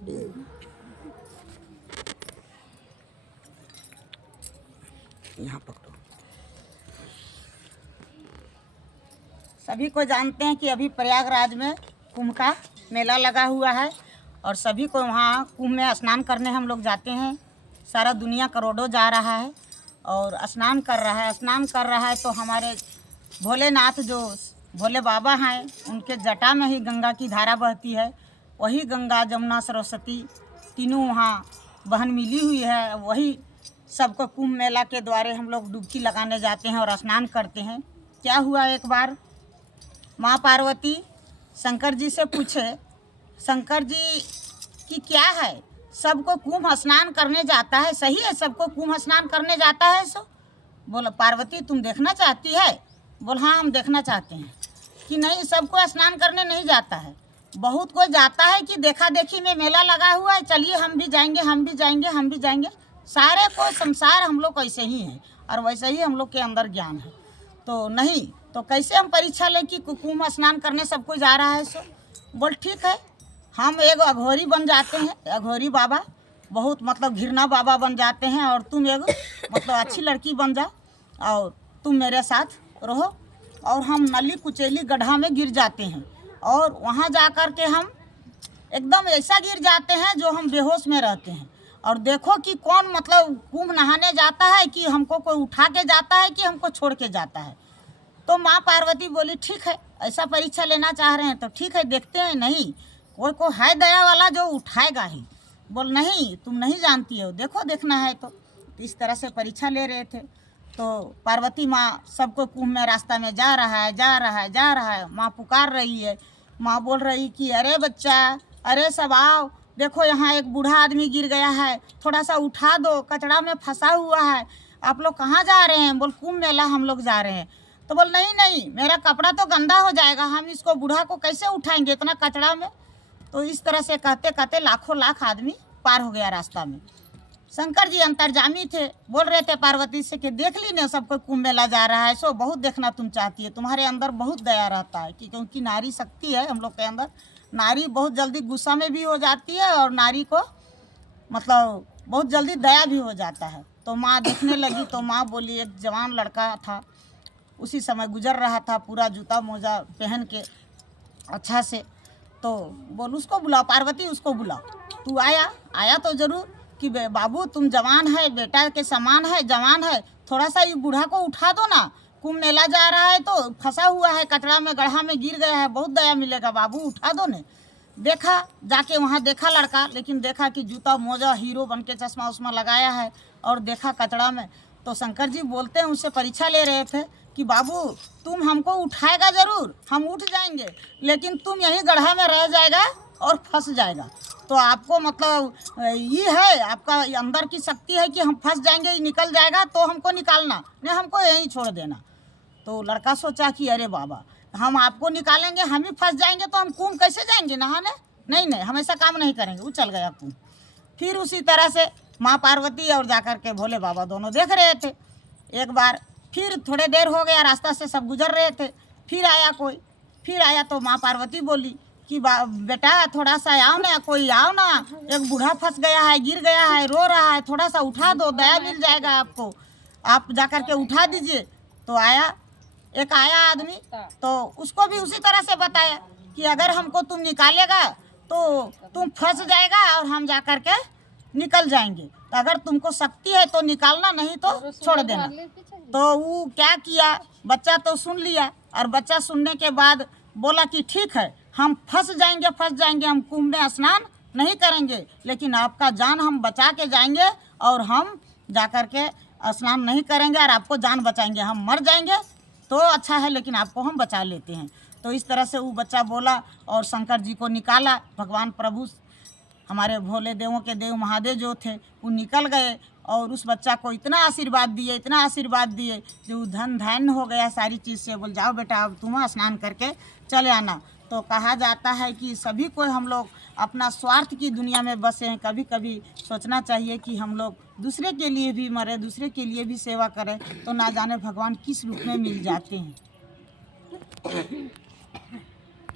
यहाँ पकड़ो। सभी को जानते हैं कि अभी प्रयागराज में कुंभ का मेला लगा हुआ है और सभी को वहाँ कुंभ में स्नान करने हम लोग जाते हैं। सारा दुनिया करोड़ों जा रहा है और स्नान कर रहा है। स्नान कर रहा है तो हमारे भोलेनाथ जो भोले बाबा हैं उनके जटा में ही गंगा की धारा बहती है। वही गंगा जमुना सरस्वती तीनों वहाँ बहन मिली हुई है। वही सबको कुंभ मेला के द्वारे हम लोग डुबकी लगाने जाते हैं और स्नान करते हैं। क्या हुआ, एक बार माँ पार्वती शंकर जी से पूछे, शंकर जी कि क्या है, सबको कुंभ स्नान करने जाता है, सही है सबको कुंभ स्नान करने जाता है? सो बोला पार्वती तुम देखना चाहती है? बोल हाँ हम देखना चाहते हैं। कि नहीं सबको स्नान करने नहीं जाता है, बहुत कोई जाता है कि देखा देखी में मेला लगा हुआ है, चलिए हम भी जाएंगे हम भी जाएंगे हम भी जाएंगे। सारे को संसार हम लोग ऐसे ही हैं और वैसे ही हम लोग के अंदर ज्ञान है। तो नहीं तो कैसे हम परीक्षा लें कि कुंभ स्नान करने सब कोई जा रहा है? सो बोल ठीक है हम एक अघोरी बन जाते हैं, अघोरी बाबा बहुत मतलब घिरना बाबा बन जाते हैं और तुम एक मतलब अच्छी लड़की बन जाओ और तुम मेरे साथ रहो। और हम नली कुचेली गड्ढा में गिर जाते हैं और वहाँ जा कर के हम एकदम ऐसा गिर जाते हैं जो हम बेहोश में रहते हैं। और देखो कि कौन मतलब कुंभ नहाने जाता है कि हमको कोई उठा के जाता है कि हमको छोड़ के जाता है। तो माँ पार्वती बोली ठीक है ऐसा परीक्षा लेना चाह रहे हैं तो ठीक है देखते हैं, नहीं कोई को है दया वाला जो उठाएगा ही। बोल नहीं तुम नहीं जानती हो, देखो देखना है। तो इस तरह से परीक्षा ले रहे थे। तो पार्वती माँ सबको कुंभ में रास्ता में जा रहा है जा रहा है जा रहा है, माँ पुकार रही है। माँ बोल रही कि अरे बच्चा अरे सब आओ, देखो यहाँ एक बूढ़ा आदमी गिर गया है, थोड़ा सा उठा दो, कचड़ा में फंसा हुआ है। आप लोग कहाँ जा रहे हैं? बोल कुंभ मेला हम लोग जा रहे हैं। तो बोल नहीं नहीं मेरा कपड़ा तो गंदा हो जाएगा, हम इसको बूढ़ा को कैसे उठाएंगे इतना कचड़ा में। तो इस तरह से कहते कहते लाखों लाख आदमी पार हो गया रास्ता में। शंकर जी अंतर्जामी थे, बोल रहे थे पार्वती से कि देख ली ना सबको कुंभ मेला जा रहा है, सो बहुत देखना तुम चाहती है, तुम्हारे अंदर बहुत दया रहता है कि क्योंकि नारी शक्ति है हम लोग के अंदर। नारी बहुत जल्दी गुस्सा में भी हो जाती है और नारी को मतलब बहुत जल्दी दया भी हो जाता है। तो माँ देखने लगी तो माँ बोली एक जवान लड़का था उसी समय गुजर रहा था पूरा जूता मोजा पहन के अच्छा से। तो बोल उसको बुलाओ पार्वती उसको बुलाओ। तू आया तो जरूर कि बाबू तुम जवान है, बेटा के समान है, जवान है, थोड़ा सा ये बूढ़ा को उठा दो ना, कुंभ मेला जा रहा है तो फंसा हुआ है कचड़ा में गड्ढा में गिर गया है, बहुत दया मिलेगा बाबू उठा दो ने। देखा जाके वहाँ देखा लड़का, लेकिन देखा कि जूता मोजा हीरो बन के चश्मा उस्मा लगाया है और देखा कचड़ा में। तो शंकर जी बोलते हैं उससे परीक्षा ले रहे थे कि बाबू तुम हमको उठाएगा जरूर, हम उठ जाएंगे, लेकिन तुम यहीं गड्ढा में रह जाएगा और फंस जाएगा। तो आपको मतलब ये है आपका अंदर की शक्ति है कि हम फंस जाएंगे, निकल जाएगा तो हमको निकालना, नहीं हमको यहीं छोड़ देना। तो लड़का सोचा कि अरे बाबा हम आपको निकालेंगे हम ही फंस जाएंगे तो हम कुंभ कैसे जाएंगे नहाने, नहीं नहीं हम ऐसा काम नहीं करेंगे। वो चल गया कुंभ। फिर उसी तरह से माँ पार्वती और जाकर के भोले बाबा दोनों देख रहे थे। एक बार फिर थोड़े देर हो गया रास्ता से सब गुजर रहे थे, फिर आया कोई, फिर आया तो माँ पार्वती बोली कि बेटा थोड़ा सा आओ ना, कोई आओ ना, एक बूढ़ा फंस गया है, गिर गया है, रो रहा है, थोड़ा सा उठा दो, दया मिल जाएगा आपको, आप जाकर के उठा दीजिए। तो आया एक आदमी, तो उसको भी उसी तरह से बताया कि अगर हमको तुम निकालेगा तो तुम फंस जाएगा और हम जाकर के निकल जाएंगे, तो अगर तुमको शक्ति है तो निकालना, नहीं तो छोड़ देना। तो वो क्या किया, बच्चा तो सुन लिया और बच्चा सुनने के बाद बोला कि ठीक है हम फंस जाएंगे, हम कुंभ में स्नान नहीं करेंगे, लेकिन आपका जान हम बचा के जाएंगे और हम जाकर के स्नान नहीं करेंगे और आपको जान बचाएंगे, हम मर जाएंगे तो अच्छा है लेकिन आपको हम बचा लेते हैं। तो इस तरह से वो बच्चा बोला और शंकर जी को निकाला। भगवान प्रभु हमारे भोले देवों के देव महादेव जो थे वो निकल गए और उस बच्चा को इतना आशीर्वाद दिए, इतना आशीर्वाद दिए जो धन धान्य हो गया सारी चीज़ से। बोल जाओ बेटा अब तुम स्नान करके चले आना। तो कहा जाता है कि सभी को हम लोग अपना स्वार्थ की दुनिया में बसे हैं, कभी कभी सोचना चाहिए कि हम लोग दूसरे के लिए भी मरे, दूसरे के लिए भी सेवा करें, तो ना जाने भगवान किस रूप में मिल जाते हैं।